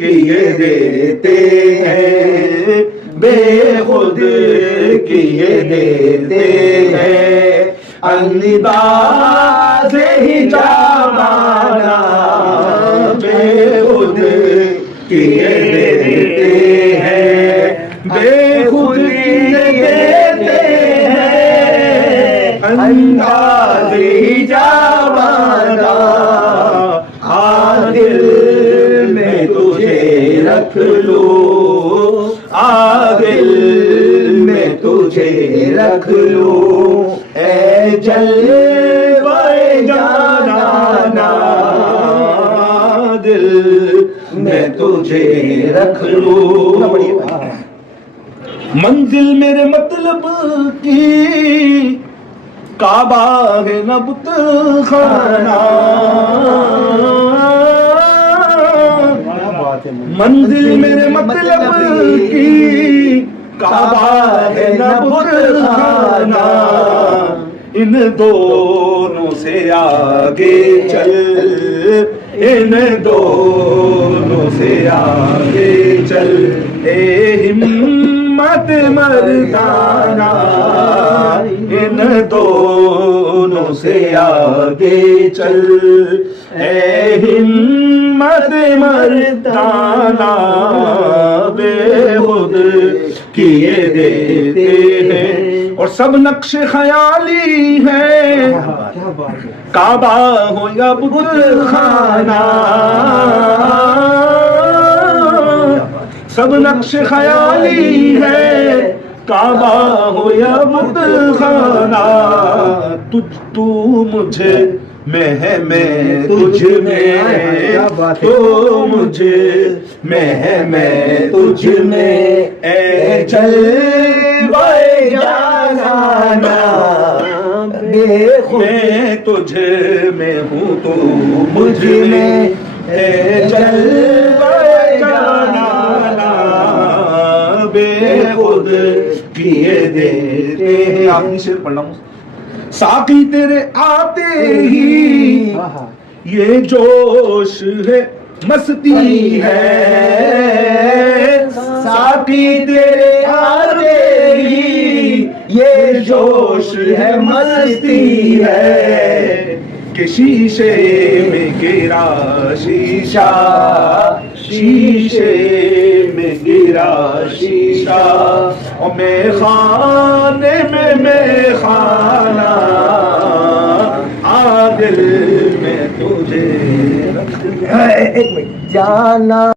کیے دیتے ہیں، بے خود کیے دیتے ہیں، انداز ہی جامانا بے خود کیے دیتے ہیں، بے خود کیے دیتے ہیں، انداز ہی جامانا دل میں تجھے رکھ لوں، دل میں تجھے رکھ لوں، اے جلوے جانانا دل میں تجھے رکھ لوں۔ منزل میرے مطلب کی کعبہ ہے نہ بت خانہ، منزل میرے مطلب کی کعبہ ہے نہ بت خانہ، ان دونوں سے آگے چل، ان دونوں سے آگے چل، اے ہمت مردانہ، ان دونوں سے آگے چل، اے ہمت مردانہ، بے خود کیے دیتے ہیں، اور سب نقش خیالی ہے، کعبہ ہو یا بت خانہ، سب نقش خیالی ہے، کعبہ ہو یا بت خانہ، تو مجھے میں ہے میں تجھ میں، تو مجھے میں ہے میں تجھ میں، اے جلوے جانانا بے خود، میں تجھ میں ہوں تو مجھ میں، اے جلوے جانانا بے خود کیے دیتے ہیں۔ آخری شعر پڑھ رہا ہوں۔ ساقی تیرے آتے ہی یہ جوش ہے مستی ہے، ساقی تیرے آتے ہی یہ جوش ہے مستی ہے، کہ شیشے میں گرا شیشہ، شیشے میں گرا شیشہ، اور میں خانے میں خانہ، دل میں تجھے رکھ جانا۔